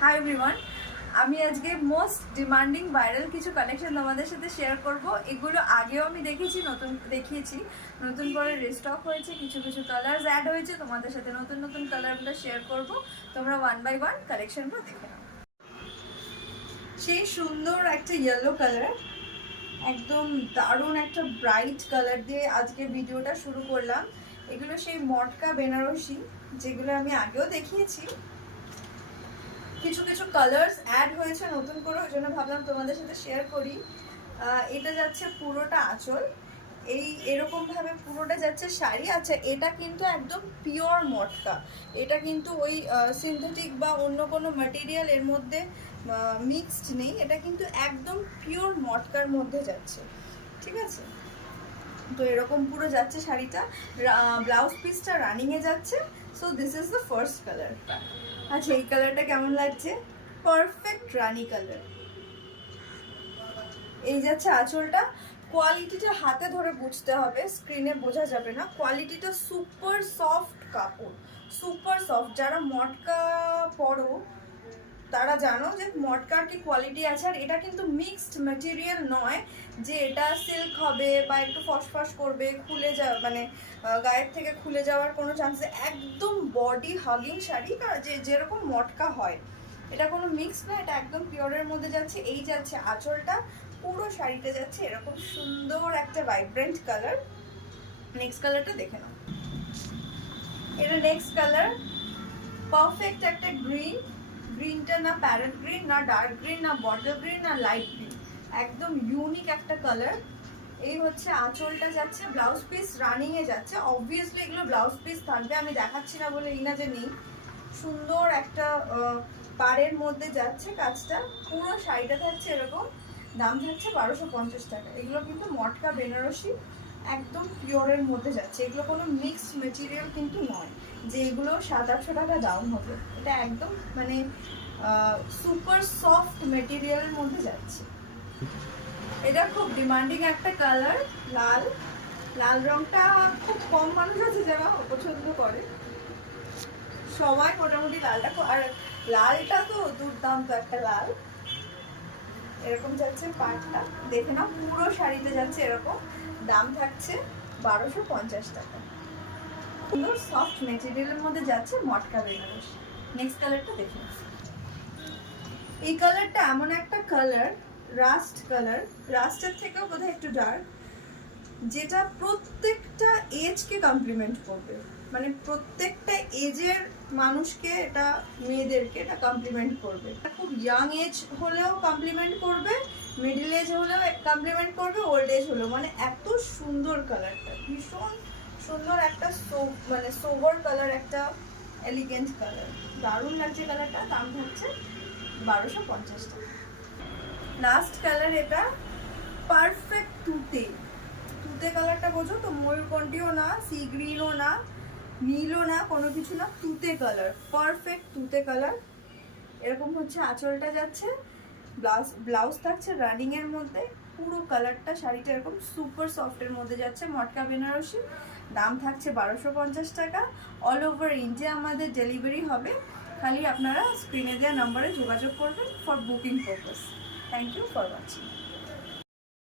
Hi everyone, আমি আজকে most demanding viral কিছু কালেকশন তোমাদের সাথে শেয়ার করব। এগুলো আগেও আমি দেখিয়েছি, নতুন করে রিস্টক হয়েছে, কিছু কিছু কালার্স অ্যাড হয়েছে। তোমাদের সাথে নতুন নতুন কালারগুলো শেয়ার করব, তোমরা ওয়ান বাই ওয়ান কালেকশনগুলো দেখে নাও। সেই সুন্দর একটা ইয়েলো কালার, একদম দারুণ একটা ব্রাইট কালার দিয়ে আজকে ভিডিওটা শুরু করলাম। এগুলো সেই মটকা বেনারসি, যেগুলো আমি আগেও দেখিয়েছি। কিছু কিছু কালার্স অ্যাড হয়েছে নতুন করে, ওই জন্য ভাবলাম তোমাদের সাথে শেয়ার করি। এটা যাচ্ছে পুরোটা আঁচল, এরকমভাবে পুরোটা যাচ্ছে শাড়ি। আচ্ছা, এটা কিন্তু একদম পিওর মটকা, এটা কিন্তু ওই সিনথেটিক বা অন্য কোনো ম্যাটেরিয়াল এর মধ্যে মিক্সড নেই, এটা কিন্তু একদম পিওর মটকার মধ্যে যাচ্ছে, ঠিক আছে? তো এরকম পুরো যাচ্ছে শাড়িটা, ব্লাউজ পিসটা রানিংয়ে যাচ্ছে। So this is the first colour. আচ্ছা, এই কালারটা কেমন লাগছে? পারফেক্ট রানি কালার। এই যাচ্ছে আঁচলটা, কোয়ালিটিটা হাতে ধরে বুঝতে হবে, স্ক্রিনে বোঝা যাবে না। কোয়ালিটিটা সুপার সফট কাপড়, সুপার সফট। যারা মটকা পরো তারা জানো যে মটকার কি কোয়ালিটি আছে। আর এটা কিন্তু মিক্সড ম্যাটেরিয়াল নয় যে এটা সিল্ক হবে বা একটু ফসফস করবে, খুলে যাওয়া মানে গায়ের থেকে খুলে যাওয়ার কোনো চান্স। একদম বডি হাগিং শাড়ি, যেরকম মটকা হয়, এটা কোনো মিক্স না, এটা একদম পিওরের মধ্যে যাচ্ছে। এই যাচ্ছে আঁচলটা, পুরো শাড়িতে যাচ্ছে এরকম সুন্দর একটা ভাইব্রেন্ট কালার। নেক্সট কালারটা দেখে নাও। এটা নেক্সট কালার, পারফেক্ট একটা গ্রিন। গ্রিনটা না প্যারেট গ্রিন, না ডার্ক গ্রিন, না বটল গ্রিন, না লাইট গ্রিন, একদম ইউনিক একটা কালার। এই হচ্ছে আঁচলটা যাচ্ছে, ব্লাউজ পিস রানিংয়ে যাচ্ছে। অবভিয়াসলি এগুলো ব্লাউজ পিস থাকবে, আমি দেখাচ্ছি না বলে এই না যে নেই। সুন্দর একটা পাড়ের মধ্যে যাচ্ছে কাজটা, পুরো শাড়িটা থাকছে এরকম। দাম থাকছে 1250 টাকা। এগুলো কিন্তু মটকা বেনারসি, একদম পিওরের মধ্যে যাচ্ছে। এগুলো কোনো মিক্সড মেটেরিয়াল কিন্তু নয় যে এগুলো 700-800 টাকা ডাউন হবে। এটা একদম মানে সুপার সফট মেটেরিয়ালের মধ্যে যাচ্ছে। এটা খুব ডিমান্ডিং একটা কালার, লাল। লাল রংটা খুব কম মানুষ আছে যারা পছন্দ করে, সবাই মোটামুটি লালটা। আর লালটা তো দুর্দান্ত একটা লাল। এরকম যাচ্ছে পাটটা, দেখে না, পুরো শাড়িতে যাচ্ছে এরকম। দাম থাকছে 1250 টাকা। সুন্দর সফট মেটেরিয়ালের মধ্যে যাচ্ছে মটকা বেনারসি। নেক্সট কালারটা দেখুন। এই কালারটা এমন একটা কালার, রাস্ট কালার, রাস্টের থেকেও বোধহয় একটু ডার্ক, যেটা প্রত্যেকটা এজকে কমপ্লিমেন্ট করবে। মানে প্রত্যেকটা এজের মানুষকে, এটা মেয়েদেরকে এটা কমপ্লিমেন্ট করবে। খুব ইয়াং এজ হলেও কমপ্লিমেন্ট করবে, মিডল এজ হলেও কমপ্লিমেন্ট করবে, ওল্ড এজ হলেও। মানে এত সুন্দর কালারটা, ভীষণ সুন্দর একটা মানে সোভার কালার, একটা এলিগেন্ট কালার, দারুণ লাগছে কালারটা। দাম হচ্ছে 1250 টাকা। লাস্ট কালার, এটা পারফেক্ট তুতে। তুতে কালারটা বোঝো তো, ময়ূরকণ্ঠীও না, সি গ্রিনও না, নীলও না, কোনো কিছু না, তুতে কালার, পারফেক্ট তুতে কালার। এরকম হচ্ছে আঁচলটা যাচ্ছে, ব্লাউজ থাকছে রানিং এর মধ্যে। পুরো কালারটা শাড়িটা এরকম সুপার সফটের মধ্যে যাচ্ছে, মটকা বেনারসি। দাম থাকছে 1250 টাকা। অল ওভার ইন্ডিয়া আমাদের ডেলিভারি হবে। খালি আপনারা স্ক্রিনে দেওয়া নাম্বারে যোগাযোগ করবেন for booking purpose. Thank you for watching.